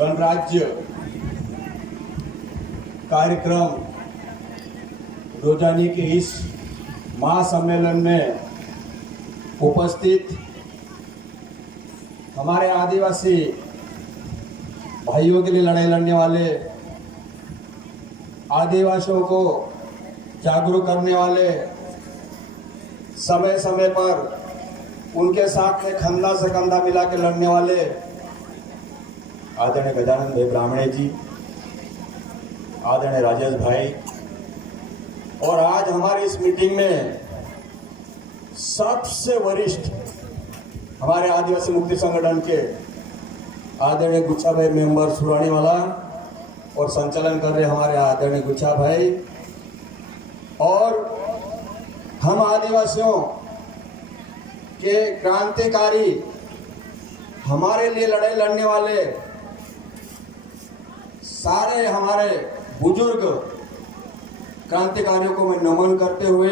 गणराज्य कार्यक्रम रोजानी के इस महासम्मेलन में उपस्थित हमारे आदिवासी भाइयों के लिए लड़ाई लड़ने वाले, आदिवासियों को जागरूक करने वाले, समय समय पर उनके साथ में कंधा से कंधा मिला के लड़ने वाले आदरणीय गजानन भाई ब्राह्मणे जी, आदरणीय राजेश भाई, और आज हमारी इस मीटिंग में सबसे वरिष्ठ हमारे आदिवासी मुक्ति संगठन के आदरणीय गुच्छा भाई मेंबर सुरानी वाला और संचालन कर रहे हमारे आदरणीय गुच्छा भाई, और हम आदिवासियों के क्रांतिकारी, हमारे लिए लड़ाई लड़ने वाले सारे हमारे बुजुर्ग क्रांतिकारियों को मैं नमन करते हुए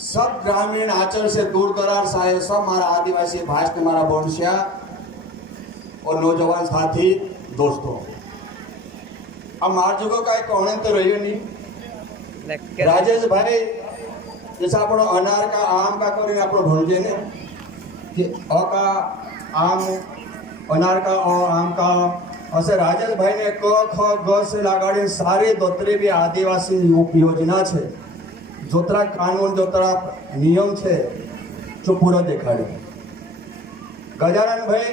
सब ग्रामीण आंचल से दूर दरार साहे सब हमारा आदिवासी भाषा हमारा बोनसिया और नौजवान साथी दोस्तों, अब मार्जुगो का एक कौन तो रही नहीं। राजेश भाई जैसा आप अनार का आम का करें आप भणजे ने कि अ का आम, अनार का और आम का, ऐसे राजेश भाई ने क ख ग से लगाड़ी सारी दोतरी भी आदिवासी योजना छे, जोतरा कानून जोतरा नियम छे जो पूरा देखाड़ी। गजानन भाई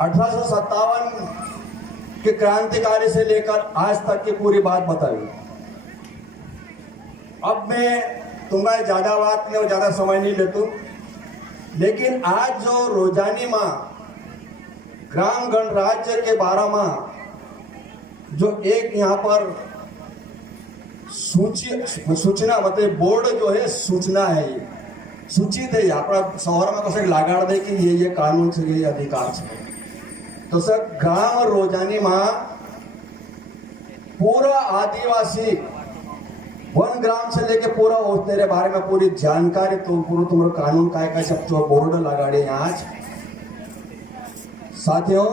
1857 के क्रांतिकारी से लेकर आज तक की पूरी बात बताई। अब मैं तुम्हारा ज्यादा बात नहीं और ज्यादा समय नहीं लेता, लेकिन आज जो रोजानी माँ ग्राम गणराज्य के बारे में जो एक यहाँ पर सूचना मतलब बोर्ड जो है सूचना है, ये सूचित है अपना शहर में कैसे लागाड़ दे कि ये कानून से ये अधिकार है। तो सर गांव रोजानी में पूरा आदिवासी वन ग्राम से लेके पूरा तेरे बारे में पूरी जानकारी तो पूरा तुम्हारा कानून का सब जो बोर्ड लगाड़े आज साथियों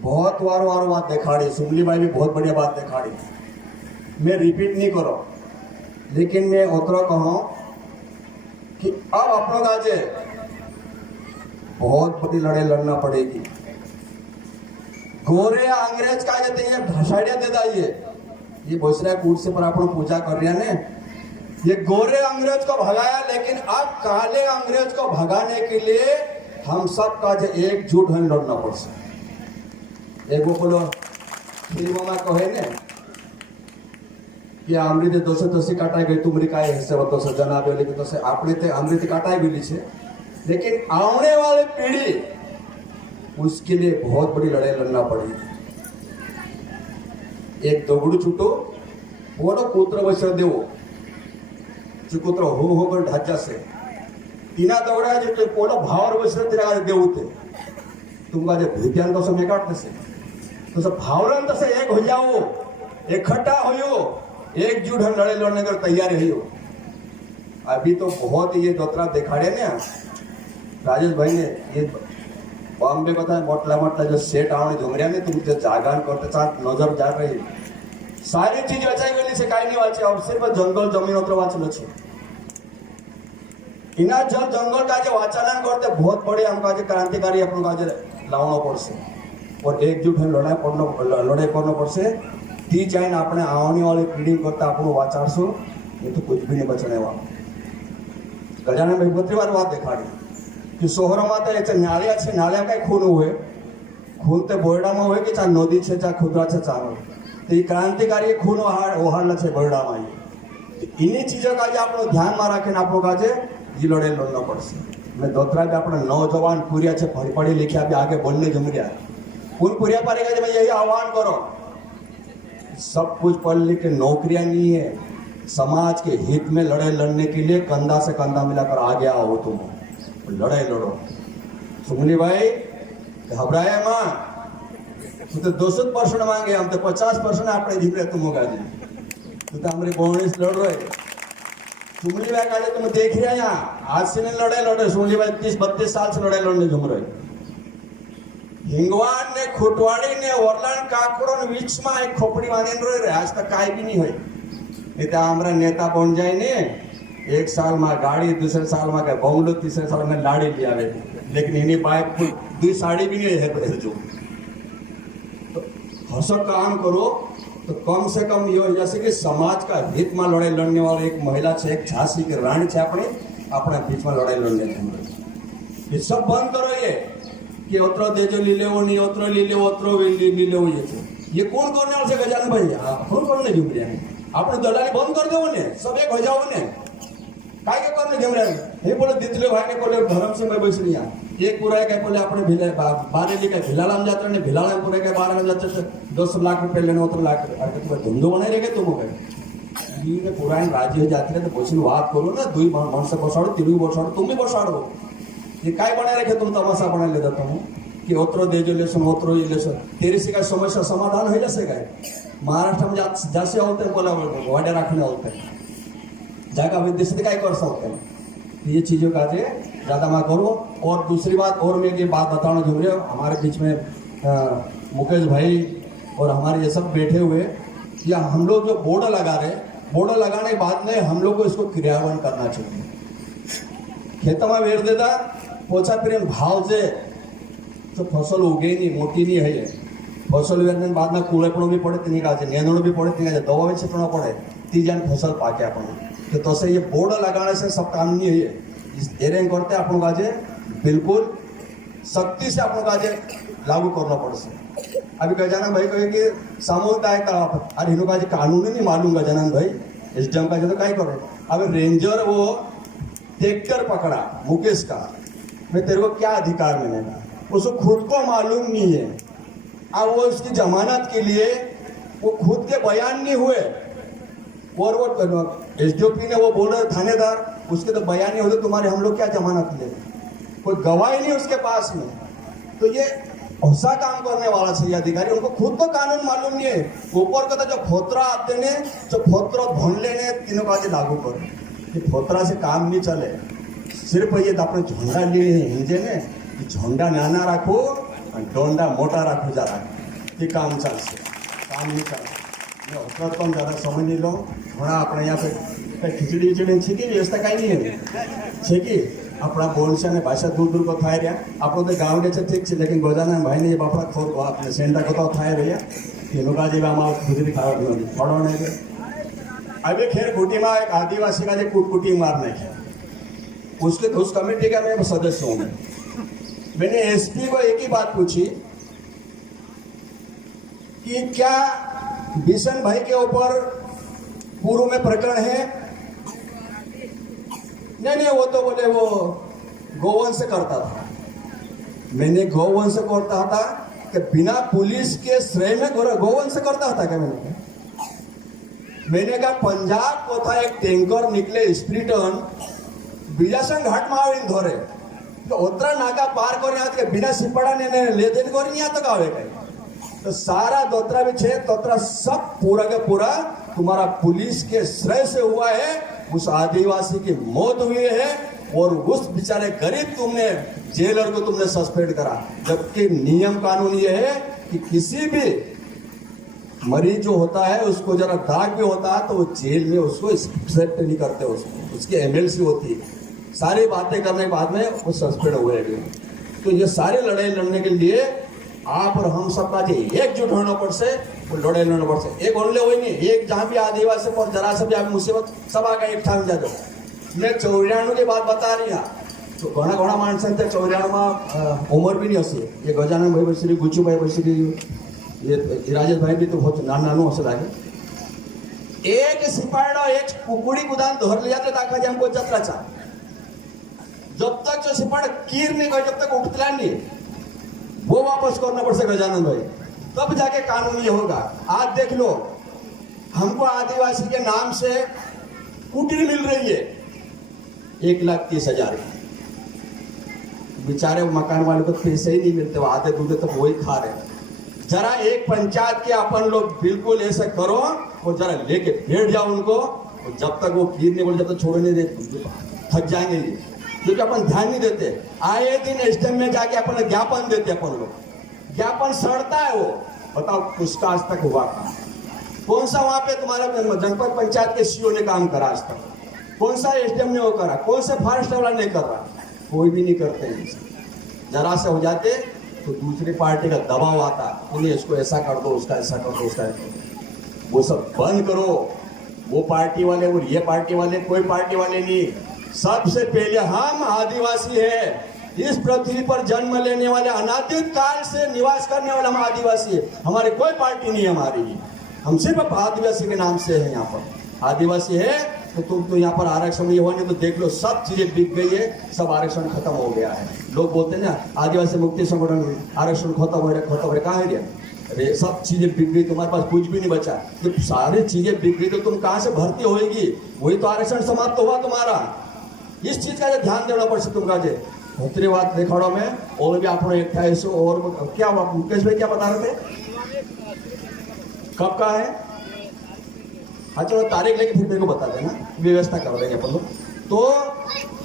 बहुत वार बात दिखाड़ी। सुमली भाई भी बहुत बढ़िया बात दिखाड़ी, मैं रिपीट नहीं करो, लेकिन मैं उतरा कहूं कि अब अपनों का जे बहुत बड़ी लड़ाई लड़ना पड़ेगी। गोरे अंग्रेज का जते ये भाषाड़िया दे दाइए, ये भोसरा कुर्सी पर अपन पूजा कर रहे हैं, ये गोरे अंग्रेज को भगाया, लेकिन अब काले अंग्रेज को भगाने के लिए हम सब का जो एकजुट है लड़ना पड़से। एक वो बोलो फिल्मों में कहे ने कि अमृत दोषे दोषी काटाई गई तुमरी का हिस्से वो दोष जना बोले कि दोषे आपने ते अमृत काटाई गई छे, लेकिन आने वाली पीढ़ी उसके लिए बहुत बड़ी लड़ाई लड़ना पड़ेगी। एक दगड़ू छूटो बोलो कुत्र वैसे देवो जो कुत्र हो कर ढांचा से तीना दगड़ा जो बोलो भावर वैसे तेरा देव थे तुमका जो भीत्यान तो समय काटते से तो सब भावरन तो से एक हो जाओ, इकट्ठा हो, एकजुट हम लड़ाई लड़ने कर तैयार हो। अभी तो बहुत ये दोतरा दिखाड़े ना राजेश भाई ने ये बॉम्बे बताया मोटला मोटला जो सेट आवने झुमरिया ने तुम जो जागान करते साथ नजर जा रही सारी चीज अचाई गई से काई नहीं वाचे, और सिर्फ जंगल जमीन उतर वाचलो छे। इना जल जंगल का जो वाचलन करते बहुत बड़े हमका जो क्रांतिकारी अपन का जो लावनो पड़से और एकजुट है लड़ाई करना पड़से। ती जाइन अपने आने वाली पीढ़ी करता अपन वाचारसो ये तो कुछ भी नहीं बचने वाला। गजानन भाई बहुत बात दिखाड़ी कि शहर में तो नालिया है, नालिया का खून हुए खून तो बोयडा में हुए कि चाहे नदी है चाहे खुदरा है चाहो तो ये क्रांतिकारी खून ओहाड़ना है बोयडा में। इन्हीं चीजों का आप ध्यान में रखे आप लोग आज ये लड़ाई लड़ना पड़से। मैं दोतरा भी अपने नौजवान पूरिया है पढ़ी लिखा भी आगे बोलने जम रहा उन पूरिया पारेगा जब मैं यही आह्वान करो, सब कुछ पढ़ लिख के नौकरियां नहीं है, समाज के हित में लड़ाई लड़ने के लिए कंधा से कंधा मिलाकर आगे आओ, तुम लड़ाई लड़ो। सुमली भाई घबराया मां, तू तो 200% मांगे, हम तो 50% आपने जीते तुम होगा जी, तू तो हमारी बोनिस लड़ रहे। सुमली भाई का तुम देख रहे यहाँ आज से नहीं लड़े सोनी भाई 30-32 साल से लड़ाई लड़ने घूम रहे हिंगवान ने खुटवाड़ी ने ओरलान काकड़ो ने बीच में एक खोपड़ी वाने रहे आज तक काय भी नहीं हुई नहीं तो हमारा नेता बन जाए ने एक साल में गाड़ी दूसरे साल में बंगलो तीसरे साल में लाड़ी लिया लेकिन इन्हीं बाइक दूसरी साड़ी भी नहीं है जो तो हंसो काम करो तो कम से कम ये जैसे कि समाज का हित में लड़ाई लड़ने वाली एक महिला है एक झांसी की रानी है अपने बीच में लड़ाई लड़ने ये सब बंद करो ये कि ओतरो देजो लीले वो नहीं ओतरो लीले ओतरो लीले वो ये कौन करने वाले से गजान भाई कौन करने घूम रहे हैं आपने दलाली बंद कर दो ने सब एक हो जाओ ने काय के करने घूम रहे हैं ये बोले दितले भाई ने बोले धर्म सिंह भाई बैठ लिया एक पूरा है बोले अपने भिले बारे लिखा भिलाला में जाते हैं भिलाला में पूरे के 12 में जाते 10 लाख रुपए लेने उतर लाख धंधो बनाए रहे तुम ये पुराने राज्य जाते रहे तो बस बात करो ना 2 माणस बसाड़ो 3 बसाड़ो तुम भी बसाड़ो ये काय बनाए रखे तुम तमाशा बना लेता तुम कि ओतरो देजो लेसन ओतरो ये लेसन तेरे से का समस्या समाधान हो जैसे काय महाराष्ट्र में जैसे होते हैं बोला वाडे रखने होते हैं जगह विदेश से काय कर सकते हैं ये चीजों का ज्यादा मैं करूँ और दूसरी बात और मैं ये बात बताना जरूरी है हमारे बीच में मुकेश भाई और हमारे ये सब बैठे हुए या हम लोग जो बोर्ड लगा रहे बोर्ड लगाने के बाद में हम लोग को इसको क्रियान्वयन करना चाहिए खेतों में वेर देता पोछा फिर भाव से तो फसल उगे नहीं मोटी नहीं है ये फसल वेरने बाद में कूड़ेपणों भी पड़े तीन का नियंत्रण भी पड़े तीन दवा भी छिटना पड़े तीजान फसल पाके अपन तो से ये बोर्ड लगाने से सब काम नहीं है इस एरेंग करते अपन का बिल्कुल सख्ती से अपन का लागू करना पड़ से अभी गजानन भाई कहे कि सामुदायिक अरे इन्हों का कानून ही नहीं मालूम गजानन भाई एसडीएम का तो क्या करे अब रेंजर वो ट्रैक्टर पकड़ा मुकेश का मैं तेरे को क्या अधिकार मिलेगा उसको खुद को मालूम नहीं है अब वो उसकी जमानत के लिए वो खुद के बयान नहीं हुए और वो एसडीओपी ने वो बोल रहे थानेदार उसके तो बयान नहीं होते तुम्हारे हम लोग क्या जमानत ले कोई गवाही नहीं उसके पास में तो ये ऐसा काम करने वाला सही अधिकारी उनको खुद तो कानून मालूम नहीं है ऊपर का तो जो फोतरा आते ने जो फोतरा धोन लेने तीनों का लागू करो ये फोतरा से काम नहीं चले सिर्फ ये तो अपने झोंडा लिए हिंजे ने झोंडा नाना राखो और डोंडा मोटा राखो जरा ये काम चलसे काम नहीं चलते मैं तो ज़्यादा समझ नहीं लो थोड़ा अपने यहाँ पे खिचड़ी विचड़ी छीकी व्यवस्था कहीं नहीं है छीकी अपना बोलशा ने भाषा दूर दूर को थाय रहा आप तो गाँव के ठीक है लेकिन गजानन भाई ने ये बापड़ा खोर अपने सेंटा को तो थाय रही तीनों का जी हमारा खिचड़ी खावा खड़ो नहीं अभी खेर कुटी में एक आदिवासी का जो कुटी मारने है उसके उस कमेटी का मैं सदस्य हूँ मैंने एसपी को एक ही बात पूछी कि क्या बिशन भाई के ऊपर पूर्व में प्रकरण है नहीं वो तो बोले वो गौवंश से करता था मैंने गौवंश से करता था कि बिना पुलिस के श्रेय में गौवंश से करता था क्या मैंने कहा पंजाब को था एक टैंकर निकले स्प्रिटन बीजासन घाट में आवे धोरे तो उतरा नाका पार कर बिना सिपड़ा ने ले देन कर यहाँ तक आवे कहीं तो सारा दोतरा भी छे तोतरा सब पूरा के पूरा तुम्हारा पुलिस के श्रेय से हुआ है उस आदिवासी की मौत हुई है और उस बेचारे गरीब तुमने जेलर को तुमने सस्पेंड करा जबकि नियम कानून ये है कि किसी भी मरीज जो होता है उसको जरा दाग भी होता है तो वो जेल में उसको एक्सेप्ट नहीं करते उसको उसकी एमएलसी होती है सारी बातें करने के बाद में वो सस्पेंड हुए तो ये सारी लड़ाई लड़ने के लिए आप और हम सब का एकजुट होना पड़ से वो लड़ाई लड़ना पड़ से एक ओनले हुई नहीं एक जहाँ भी आदिवासी पर जरा सा भी आप मुसीबत सब आगे एक ठाम जा दो मैं 94 की बात बता रही हूँ तो घना घना माणसांच्या 94 में उम्र भी नहीं हसी ये गजानन भाई बसरी गुच्चू भाई बसरी ये राजेश भाई भी तो बहुत नानू हसे लागे एक सिपाहीडो एक कुकुड़ी कुदान धर लिया तो दाखा हमको जत्राचा जब तक जो सिपाही कीर नहीं गए जब तक उठतला नहीं वो वापस करना पड़ से गजानन भाई तब जाके कानून ये होगा आज देख लो हमको आदिवासी के नाम से कुटीर मिल रही है 1,30,000 बेचारे मकान वाले को पैसे ही नहीं मिलते वो आधे दूधे तो वही खा रहे जरा एक पंचायत के अपन लोग बिल्कुल ऐसा करो और जरा लेके बैठ जाओ उनको और जब तक वो कीर नहीं बोले जब तक छोड़ने दे थक जाएंगे क्योंकि अपन ध्यान नहीं देते। आए दिन एसडीएम में जाके अपन ज्ञापन देते, अपन लोग ज्ञापन सड़ता है वो। बताओ उसका आज तक हुआ कहाँ? कौन सा वहां पे तुम्हारा जनपद पंचायत के सीओ ने काम करा आज तक? कौन सा एसडीएम ने वो करा? कौन से फॉरेस्ट वाला नहीं कर रहा? कोई भी नहीं करते हैं। जरा से हो जाते तो दूसरी पार्टी का दबाव आता, उन्हें इसको ऐसा कर दो, उसका ऐसा कर दो, उसका ऐसा कर दो। वो सब बंद करो। वो पार्टी वाले और ये पार्टी वाले, कोई पार्टी वाले नहीं। सबसे पहले हम आदिवासी है, इस पृथ्वी पर जन्म लेने वाले, अनादित काल से निवास करने वाले हम आदिवासी है। हमारी कोई पार्टी नहीं है हमारी, हम सिर्फ आदिवासी के नाम से है। यहाँ पर आदिवासी है तो तुम तो यहाँ पर आरक्षण नहीं होने तो देख लो, सब चीजें बिक गई है, सब आरक्षण खत्म हो गया है। लोग बोलते हैं ना आदिवासी मुक्ति संगठन आरक्षण खत्म हो रहे, कहाँ है? अरे सब चीजें बिक गई, तुम्हारे पास कुछ भी नहीं बचा। तो सारी चीजें बिक गई तो तुम कहाँ से भर्ती होएगी? वही तो आरक्षण समाप्त हुआ तुम्हारा। इस चीज का ध्यान देना पड़ता तुम काजे दूसरी बात देखाड़ो में। और भी आप 28 और क्या हुआ मुकेश भाई, क्या बता रहे थे? कब का है? हाँ चलो तारीख लेके फिर मेरे को बता देना, व्यवस्था कर देंगे अपन लोग। तो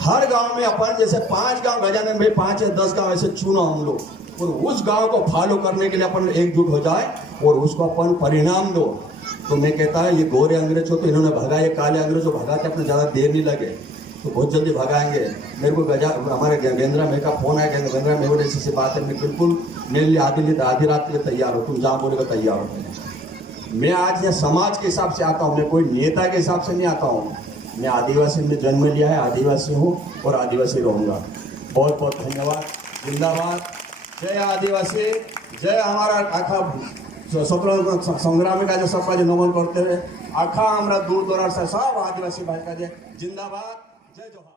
हर गांव में अपन जैसे 5 गांव गजानन भाई 5 या 10 गांव ऐसे चुनो हम लोग, और उस गांव को फॉलो करने के लिए अपन एकजुट हो जाए और उसको अपन परिणाम दो। तो मैं कहता है ये गोरे अंग्रेज हो तो इन्होंने भगा, ये काले अंग्रेज हो भगाते अपने ज्यादा देर नहीं लगे तो बहुत जल्दी भगाएंगे। मेरे को हमारे गेंद्रा मेरे का फोन आया, गेंद्रा मेरे ऐसी से बात है, मैं बिल्कुल मेरे लिए आधी रात के लिए तैयार हो, तुम जहाँ बोलेगा तैयार हो। मैं आज यहाँ समाज के हिसाब से आता हूँ, मैं कोई नेता के हिसाब से नहीं आता हूँ। मैं आदिवासी में जन्म लिया है, आदिवासी हूँ और आदिवासी रहूँगा। बहुत बहुत धन्यवाद। जिंदाबाद, जय आदिवासी, जय हमारा आखा स्वतंत्र संग्राम का जो सबका जो नमन करते हुए आखा हमारा दूर दराज से सब आदिवासी भाई का जय। जिंदाबाद, जय जोहार।